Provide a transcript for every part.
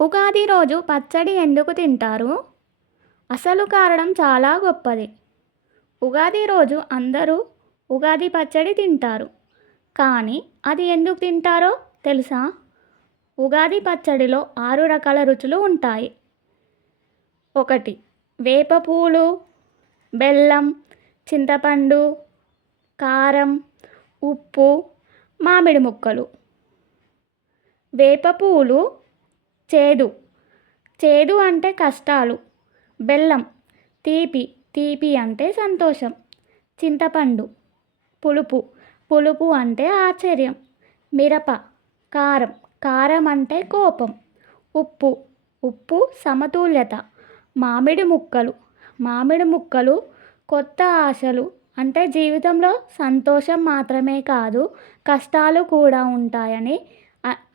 ఉగాది రోజు పచ్చడి ఎందుకు తింటారు? అసలు కారణం చాలా గొప్పది. ఉగాది రోజు అందరూ ఉగాది పచ్చడి తింటారు. కానీ అది ఎందుకు తింటారో తెలుసా? ఉగాది పచ్చడిలో 6 రకాల రుచులు ఉంటాయి. 1. వేప పూలు, బెల్లం, చింతపండు, కారం, ఉప్పు, మామిడి ముక్కలు. వేప పూలు చేదు, చేదు అంటే కష్టాలు. బెల్లం తీపి, తీపి అంటే సంతోషం. చింతపండు పులుపు, పులుపు అంటే ఆశ్చర్యం. మిరప కారం, కారం అంటే కోపం. ఉప్పు, ఉప్పు సమతుల్యత. మామిడి ముక్కలు, మామిడి ముక్కలు కొత్త ఆశలు, అంటే జీవితంలో సంతోషం మాత్రమే కాదు కష్టాలు కూడా ఉంటాయని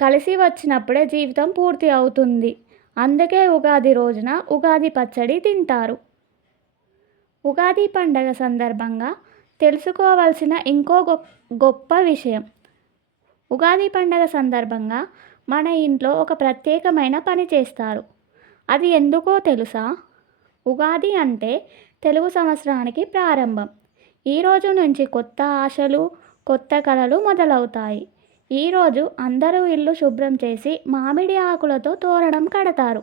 కలిసి వచ్చినప్పుడే జీవితం పూర్తి అవుతుంది. అందుకే ఉగాది రోజున ఉగాది పచ్చడి తింటారు. ఉగాది పండగ సందర్భంగా తెలుసుకోవాల్సిన ఇంకో గొప్ప విషయం. ఉగాది పండగ సందర్భంగా మన ఇంట్లో ఒక ప్రత్యేకమైన పని చేస్తారు. అది ఎందుకో తెలుసా? ఉగాది అంటే తెలుగు సంవత్సరానికి ప్రారంభం. ఈ రోజు నుంచి కొత్త ఆశలు, కొత్త కలలు మొదలవుతాయి. ఈరోజు అందరూ ఇల్లు శుభ్రం చేసి మామిడి ఆకులతో తోరణం కడతారు.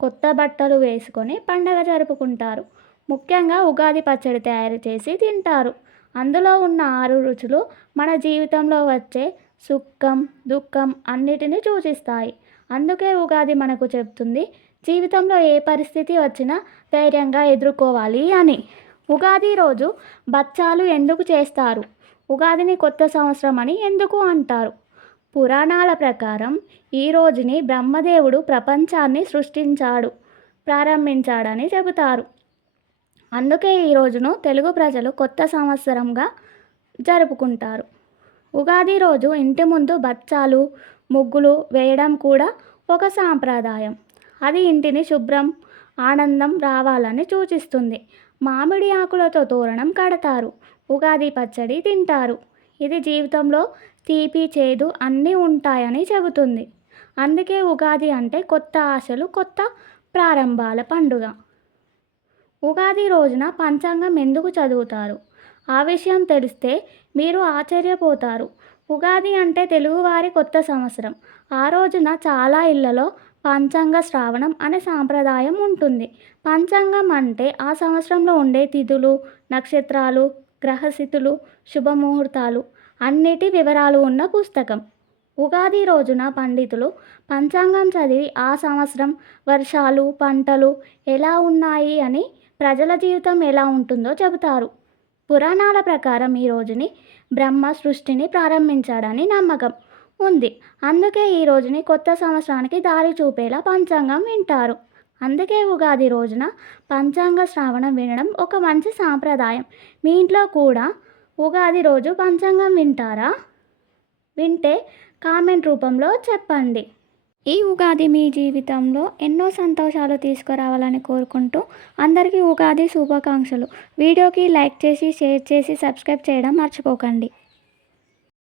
కొత్త బట్టలు వేసుకొని పండగ జరుపుకుంటారు. ముఖ్యంగా ఉగాది పచ్చడి తయారు చేసి తింటారు. అందులో ఉన్న 6 రుచులు మన జీవితంలో వచ్చే సుఖం, దుఃఖం అన్నిటినీ సూచిస్తాయి. అందుకే ఉగాది మనకు చెప్తుంది, జీవితంలో ఏ పరిస్థితి వచ్చినా ధైర్యంగా ఎదుర్కోవాలి అని. ఉగాది రోజు బచ్చాలు ఎందుకు చేస్తారు? ఉగాదిని కొత్త సంవత్సరం అని ఎందుకు అంటారు? పురాణాల ప్రకారం ఈ రోజుని బ్రహ్మదేవుడు ప్రపంచాన్ని ప్రారంభించాడని చెబుతారు. అందుకే ఈ రోజును తెలుగు ప్రజలు కొత్త సంవత్సరంగా జరుపుకుంటారు. ఉగాది రోజు ఇంటి ముందు బచ్చాలు, ముగ్గులు వేయడం కూడా ఒక సాంప్రదాయం. అది ఇంటిని శుభ్రం, ఆనందం రావాలని సూచిస్తుంది. మామిడి ఆకులతో తోరణం కడతారు. ఉగాది పచ్చడి తింటారు. ఇది జీవితంలో తీపి, చేదు అన్నీ ఉంటాయని చెబుతుంది. అందుకే ఉగాది అంటే కొత్త ఆశలు, కొత్త ప్రారంభాల పండుగ. ఉగాది రోజున పంచాంగం ఎందుకు చదువుతారు? ఆ విషయం తెలిస్తే మీరు ఆశ్చర్యపోతారు. ఉగాది అంటే తెలుగువారి కొత్త సంవత్సరం. ఆ రోజున చాలా ఇళ్లలో పంచాంగ శ్రావణం అనే సాంప్రదాయం ఉంటుంది. పంచాంగం అంటే ఆ సంవత్సరంలో ఉండే తిథులు, నక్షత్రాలు, గ్రహస్థితులు, శుభముహూర్తాలు అన్నిటి వివరాలు ఉన్న పుస్తకం. ఉగాది రోజున పండితులు పంచాంగం చదివి ఆ సంవత్సరం వర్షాలు, పంటలు ఎలా ఉన్నాయి అని, ప్రజల జీవితం ఎలా ఉంటుందో చెబుతారు. పురాణాల ప్రకారం ఈ రోజుని బ్రహ్మ సృష్టిని ప్రారంభించాడని నమ్మకం ఉంది. అందుకే ఈ రోజుని కొత్త సంవత్సరానికి దారి చూపేలా పంచాంగం వింటారు. అందుకే ఉగాది రోజున పంచాంగ శ్రావణం వినడం ఒక మంచి సాంప్రదాయం. మీ ఇంట్లో కూడా ఉగాది రోజు పంచాంగం వింటారా? వింటే కామెంట్ రూపంలో చెప్పండి. ఈ ఉగాది మీ జీవితంలో ఎన్నో సంతోషాలు తీసుకురావాలని కోరుకుంటూ అందరికీ ఉగాది శుభాకాంక్షలు. వీడియోకి లైక్ చేసి, షేర్ చేసి, సబ్స్క్రైబ్ చేయడం మర్చిపోకండి.